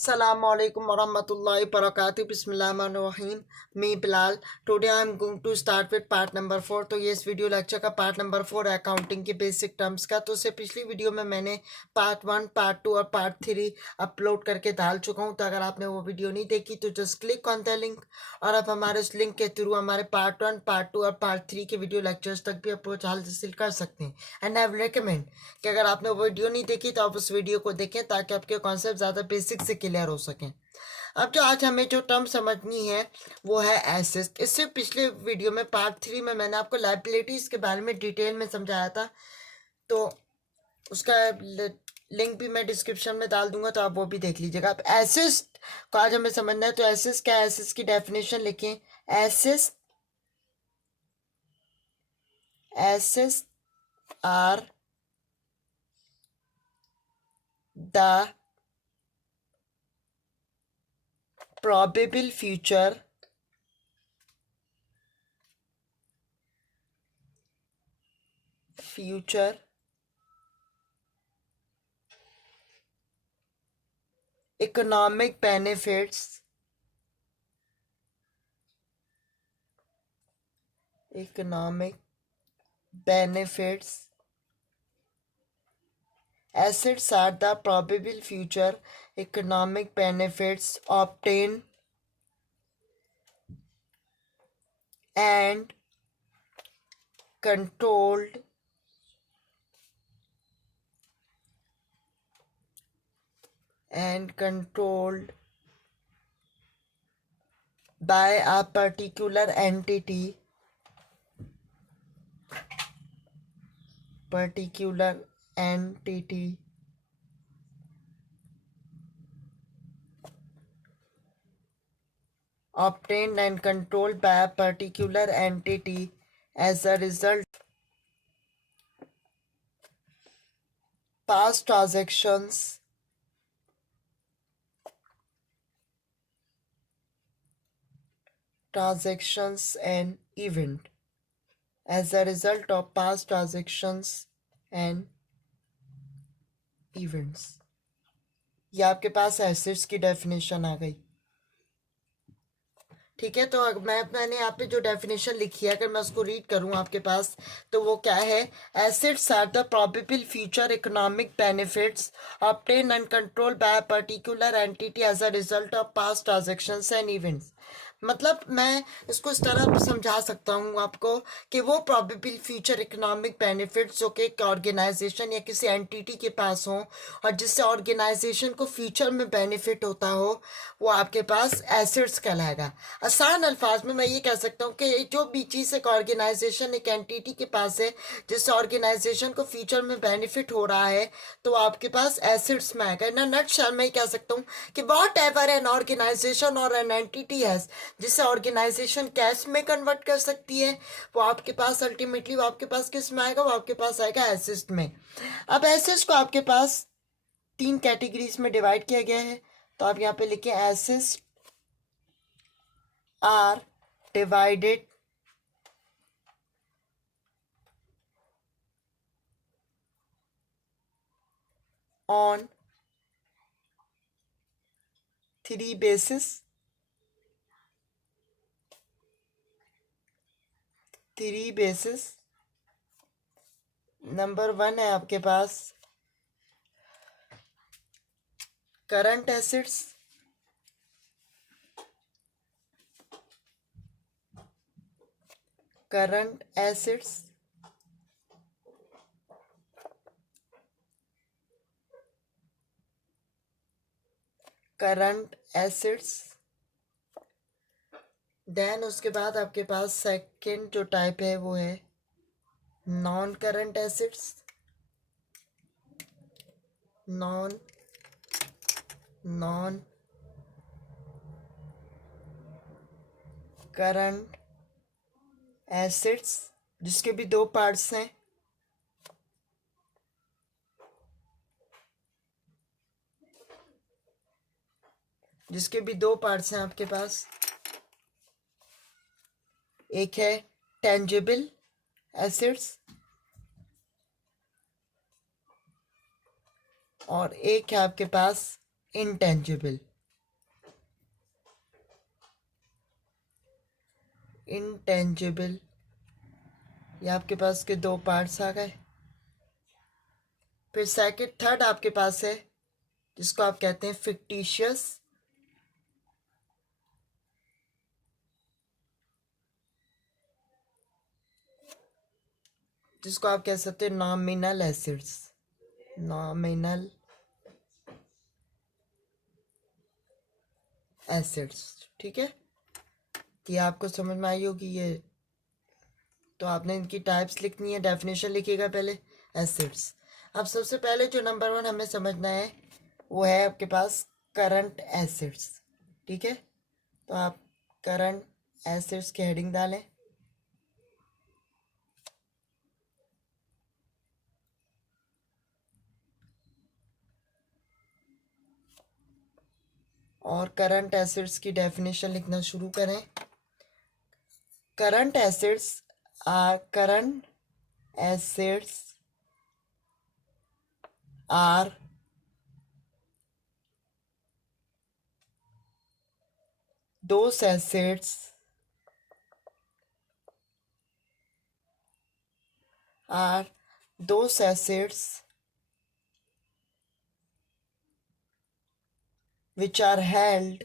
Assalamualaikum warahmatullahi wabarakatuh. बिस्मिल्लाहिर्रहमानिर्रहीम. मी Bilal. Today I am going to start with part number 4. तो ये इस वीडियो लेक्चर का पार्ट नंबर 4 है अकाउंटिंग के बेसिक टर्म्स का. तो उससे पिछली वीडियो में मैंने पार्ट 1, पार्ट 2 और पार्ट 3 अपलोड करके डाल चुका हूँ. तो अगर आपने वो वीडियो नहीं देखी तो just click on the link और आप हमारे इस लिंक के थ्रू हमारे पार्ट 1, पार्ट 2 और पार्ट 3 के वीडियो लेक्चर्स तक भी अप्रोच हासिल कर सकते हैं. एंड आई रिकमेंड कि अगर आपने वो वीडियो नहीं देखी तो आप उस वीडियो को देखें ताकि आपके कॉन्सेप्ट ज़्यादा बेसिक से क्लियर हो सकें. अब जो आज हमें जो टर्म समझनी है वो है एसेट. इससे पिछले वीडियो में पार्ट 3 में मैंने आपको लायबिलिटीज के बारे में डिटेल में समझाया था. तो उसका लिंक भी मैं डिस्क्रिप्शन में डाल दूंगा, तो आप वो भी देख लीजिएगा. अब एसेट को आज हमें समझना है. तो एसेट क्या है, एसेट की डेफिनेशन लिखें. Asset are the probable future economic benefits assets are the probable future economic benefits obtained and controlled by a particular entity obtained and controlled by a particular entity as a result past transactions and event as a result of past transactions and events. ये आपके पास assets की definition आ गई. ठीक है, तो मैंने यहाँ पे जो डेफिनेशन लिखी है अगर मैं उसको रीड करूँ आपके पास तो वो क्या है. Assets are the probable future economic benefits obtain and control by a particular entity as a result of past transactions and events. मतलब मैं इसको इस तरह समझा सकता हूँ आपको कि वो प्रोबेबल फ्यूचर इकोनॉमिक बेनिफिट्स जो कि एक ऑर्गेनाइजेशन या किसी एंटिटी के पास हो और जिससे ऑर्गेनाइजेशन को फ्यूचर में बेनिफिट होता हो वो आपके पास एसेट्स कहलाएगा. आसान अल्फाज में मैं ये कह सकता हूँ कि जो भी चीज़ एक ऑर्गेनाइजेशन एक एंटिटी के पास है जिससे ऑर्गेनाइजेशन को फ्यूचर में बेनिफिट हो रहा है तो आपके पास एसेट्स में आएगा. इन नटशेल मैं ये कह सकता हूँ कि वॉट एवर एन ऑर्गेनाइजेशन और एन एंटिटी है जिसे ऑर्गेनाइजेशन कैश में कन्वर्ट कर सकती है वो आपके पास अल्टीमेटली वो आपके पास किस में आएगा, वो आपके पास आएगा एसेट्स में. अब एसेट्स को आपके पास 3 कैटेगरीज में डिवाइड किया गया है. तो आप यहाँ पे लिखें assets are divided on 3 bases. 3 bases. Number 1 है आपके पास current assets. Current assets then उसके बाद आपके पास सेकंड जो टाइप है वो है non current assets. Non current assets जिसके भी 2 पार्ट्स हैं. आपके पास एक है टेंजिबल एसेट्स और एक है आपके पास इंटेंजिबल इंटेंजिबल, ये आपके पास के दो पार्ट्स आ गए। फिर सेकंड थर्ड आपके पास है जिसको आप कहते हैं फिक्टिशियस, जिसको आप कह सकते हैं नॉमिनल एसिड्स, नॉमिनल एसिड्स। ठीक है, ये आपको समझ में आई होगी ये। तो आपने इनकी टाइप्स लिखनी है, डेफिनेशन लिखिएगा पहले एसिड्स। अब सबसे पहले जो नंबर वन हमें समझना है वो है आपके पास करंट एसिड्स। ठीक है, तो आप करंट एसिड्स की हेडिंग डालें। और करंट एसिड्स की डेफिनेशन लिखना शुरू करें। Current assets are those acids are those acids which are held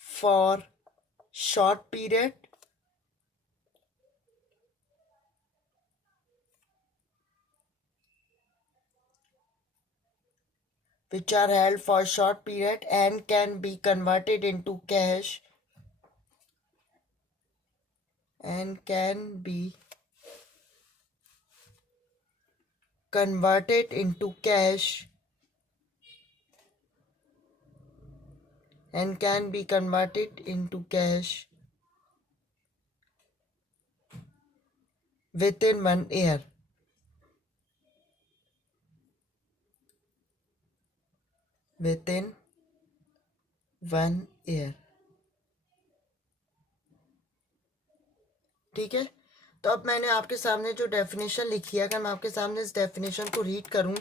for short period and can be converted into cash within 1 year. Within 1 year. ठीक है, तो अब मैंने आपके सामने जो डेफिनेशन लिखी है, अगर मैं आपके सामने इस डेफिनेशन को रीड करूं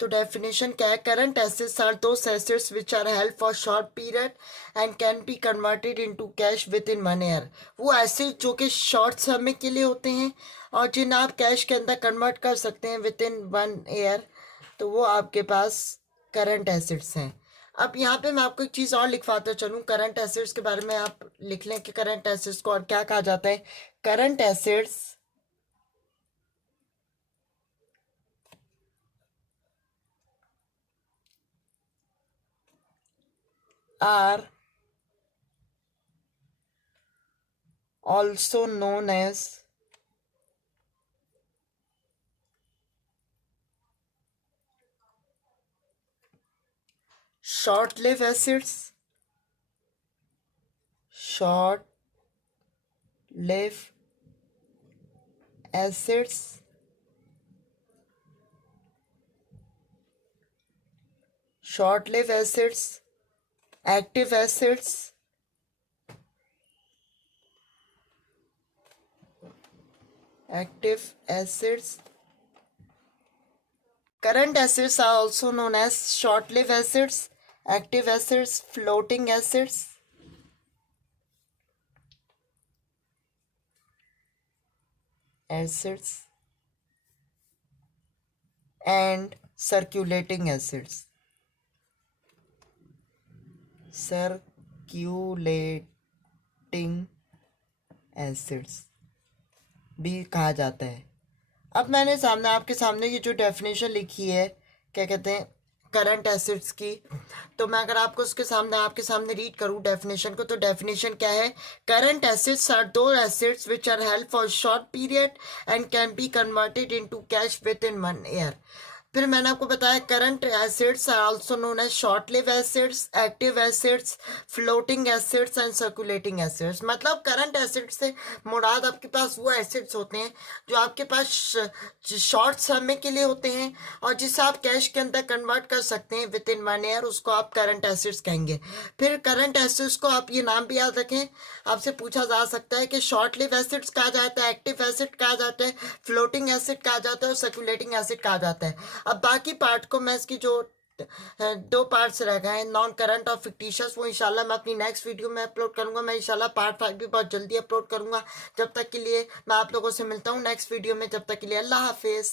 तो डेफिनेशन क्या है? Current assets are those assets which are held for short period and can be converted into cash within 1 year. वो एसिड जो कि शॉर्ट समय के लिए होते हैं और जिन्हें आप कैश के अंदर कन्वर्ट कर सकते हैं विद इन 1 ईयर, तो वो आपके पास करंट एसिड्स हैं। अब यहाँ पे मैं आपको एक चीज़ और लिखवाता चलूँ, करंट एसिड्स के बारे में आप लिख लें कि करंट एसिड्स को और क्या कहा जाता है। Current acids are also known as short-lived acids, short-lived acids, short-lived acids, active acids, active acids. Current acids are also known as short-lived acids, active acids, floating acids. Acids and circulating acids. Circulating acids भी कहा जाता है। अब मैंने सामने आपके सामने ये जो डेफिनेशन लिखी है, क्या कहते हैं, करंट एसिड्स की, तो मैं अगर आपको उसके सामने आपके सामने रीड करूं डेफिनेशन को, तो डेफिनेशन क्या है? Current assets are those assets which are held for short period and can be converted into cash within 1 year. फिर मैंने आपको बताया current assets are also known as short live assets, active assets, floating assets and circulating assets. मतलब current asset से मुराद आपके पास वो acids होते हैं जो आपके पास शॉर्ट समय के लिए होते हैं और जिसे आप कैश के अंदर कन्वर्ट कर सकते हैं विद इन 1 ईयर, उसको आप करंट एसिड्स कहेंगे। फिर करंट एसिड्स को आप ये नाम भी याद रखें, आपसे पूछा जा सकता है कि शॉर्ट लिव एसिड्स कहा जाता है, एक्टिव एसिड कहा जाता है, फ्लोटिंग एसिड कहा जाता है और सर्कुलेटिंग एसिड कहा जाता है। अब बाकी पार्ट को मैं इसकी जो दो पार्ट्स रह गए हैं नॉन करंट और फिक्टिशियस, वो इंशाल्लाह मैं अपनी नेक्स्ट वीडियो में अपलोड करूंगा। मैं इंशाल्लाह पार्ट 5 भी बहुत जल्दी अपलोड करूंगा। जब तक के लिए मैं आप लोगों से मिलता हूँ नेक्स्ट वीडियो में। जब तक के लिए अल्लाह हाफिज।